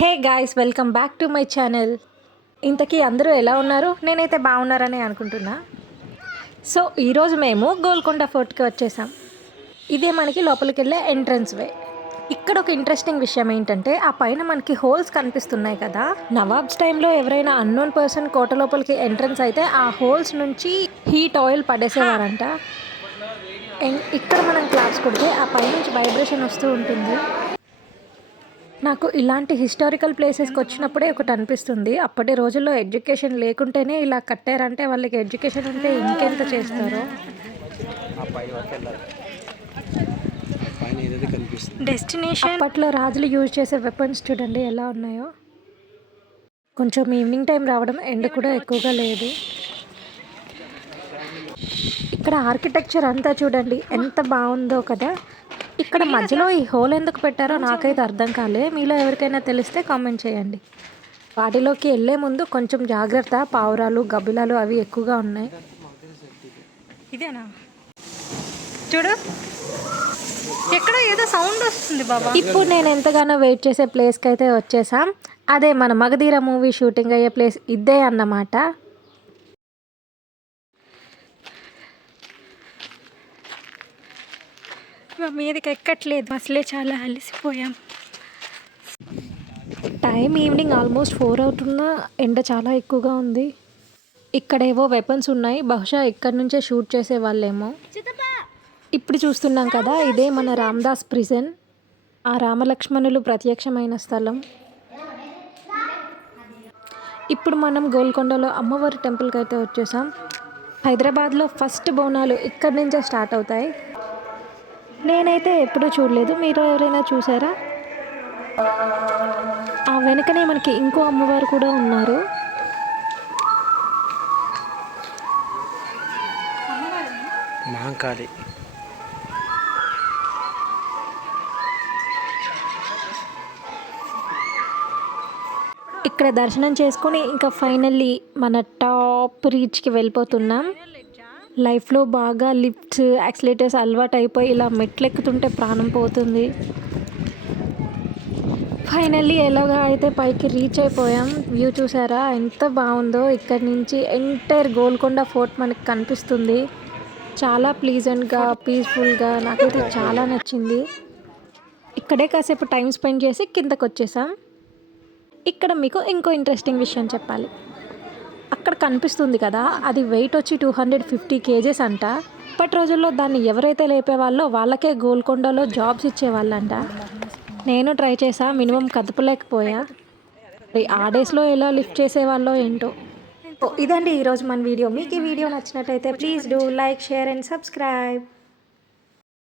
Hey guys, welcome back to my channel. ఇంతకీ అందరూ ఎలా ఉన్నారు? నేనైతే బాగున్నారని అనుకుంటున్నా. సో ఈరోజు మేము గోల్కొండ ఫోర్ట్కి వచ్చేసాం. ఇదే మనకి లోపలికి వెళ్ళే ఎంట్రన్స్ వే. ఇక్కడ ఒక ఇంట్రెస్టింగ్ విషయం ఏంటంటే, ఆ పైన మనకి హోల్స్ కనిపిస్తున్నాయి కదా. నవాబ్స్ టైంలో ఎవరైనా అన్నోన్ పర్సన్ కోట లోపలికి ఎంట్రన్స్ అయితే ఆ హోల్స్ నుంచి హీట్ ఆయిల్ పడేసేవారంట. ఇక్కడ మనం క్లాప్స్ కొడితే ఆ పై నుంచి వైబ్రేషన్ వస్తూ ఉంటుంది. నాకు ఇలాంటి హిస్టారికల్ ప్లేసెస్కి వచ్చినప్పుడే ఒకటి అనిపిస్తుంది, అప్పటి రోజుల్లో ఎడ్యుకేషన్ లేకుంటేనే ఇలా కట్టారంటే వాళ్ళకి ఎడ్యుకేషన్ ఉంటే ఇంకెంత చేస్తారో. డెస్టినేషన్ అప్పట్లో రాజులు యూజ్ చేసే వెపన్స్ చూడండి ఎలా ఉన్నాయో. కొంచెం ఈవినింగ్ టైం రావడం, ఎండ కూడా ఎక్కువగా లేదు. ఇక్కడ ఆర్కిటెక్చర్ అంతా చూడండి ఎంత బాగుందో కదా. ఇక్కడ మధ్యలో ఈ హోల్ ఎందుకు పెట్టారో నాకైతే అర్థం కాలే. మీలో ఎవరికైనా తెలిస్తే కామెంట్ చేయండి. వాటిలోకి వెళ్ళే ముందు కొంచెం జాగ్రత్త, పావురాలు గబ్బిలాలు అవి ఎక్కువగా ఉన్నాయి. ఇదేనా చూడు, ఎక్కడ ఏదో సౌండ్ వస్తుంది బాబా. ఇప్పుడు నేను ఎంతగానో వెయిట్ చేసే ప్లేస్కి అయితే వచ్చేసాం. అదే మన మగధీర మూవీ షూటింగ్ అయ్యే ప్లేస్ ఇదే అన్నమాట. మీదకి ఎక్కట్లేదు, అసలే చాలా అలసిపోయాం. టైం ఈవినింగ్ ఆల్మోస్ట్ 4 అవుతున్నా ఎండ చాలా ఎక్కువగా ఉంది. ఇక్కడ ఏవో వెపన్స్ ఉన్నాయి, బహుశా ఇక్కడి నుంచే షూట్ చేసే వాళ్ళేమో. ఇప్పుడు చూస్తున్నాం కదా, ఇదే మన రామదాస్ ప్రిజన్. ఆ రామలక్ష్మణులు ప్రత్యక్షమైన స్థలం. ఇప్పుడు మనం గోల్కొండలో అమ్మవారి టెంపుల్కి అయితే వచ్చేసాం. హైదరాబాద్లో ఫస్ట్ బోనాలు ఇక్కడి నుంచే స్టార్ట్ అవుతాయి. నేనైతే ఎప్పుడూ చూడలేదు, మీరు ఎవరైనా చూసారా? ఆ వెనకనే మనకి ఇంకో అమ్మవారు కూడా ఉన్నారు. మహంకాళి. ఇక్కడ దర్శనం చేసుకొని ఇంకా ఫైనల్లీ మన టాప్ రీచ్కి వెళ్ళిపోతున్నాం. లైఫ్లో బాగా లిఫ్ట్స్, యాక్సిలేటర్స్ అలవాటు అయిపోయి ఇలా మెట్లు ఎక్కుతుంటే ప్రాణం పోతుంది. ఫైనల్లీ ఎలాగా అయితే పైకి రీచ్ అయిపోయాం. వ్యూ చూసారా ఎంత బాగుందో. ఇక్కడ నుంచి ఎంటైర్ గోల్కొండ ఫోర్ట్ మనకి కనిపిస్తుంది. చాలా ప్లీజెంట్గా, పీస్ఫుల్గా, నాకైతే చాలా నచ్చింది. ఇక్కడే కాసేపు టైం స్పెండ్ చేసి కిందకు వచ్చేసాం. ఇక్కడ మీకు ఇంకో ఇంట్రెస్టింగ్ విషయం చెప్పాలి. అక్కడ కనిపిస్తుంది కదా, అది వెయిట్ వచ్చి 250 kgs అంట. ఇప్పటి రోజుల్లో దాన్ని ఎవరైతే లేపేవాళ్ళో వాళ్ళకే గోల్కొండలో జాబ్స్ ఇచ్చేవాళ్ళంట. నేను ట్రై చేసా, మినిమం కదపలేకపోయా. ఆ డేస్లో ఎలా లిఫ్ట్ చేసేవాళ్ళో ఏంటో. ఇదండి ఈరోజు మన వీడియో. మీకు ఈ వీడియో నచ్చినట్టయితే please do like, share and subscribe.